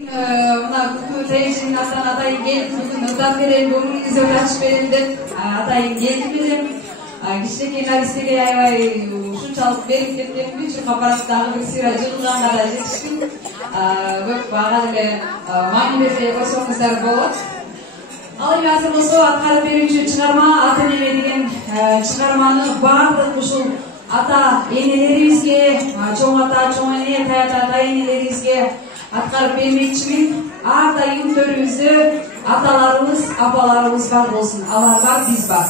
Mına Köyceğin Hasan atayın geldi bugün ızdan verelim, bugününüze uğraşıp verelim de atayın geldi bizim. Kişideki istege aybay şunçalık verip ketken bütün kaparattığı bir sıra жылғанға да жетіштім. Көп бағадылы маңы берсе қойсоңыздар болады. Ал эми азыр болсо аткарып берүүчү чыгарма ата неме деген чыгарманы баардык ушул ата энелерибизге, чоң ата, чоң эне, тай ата, тай энелерибизге аткарып бермекчимин. Ар дайым төрүбүздө аталарыбыз, апаларыбыз бар болсун. Алар бар, биз бар.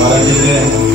Бара келе.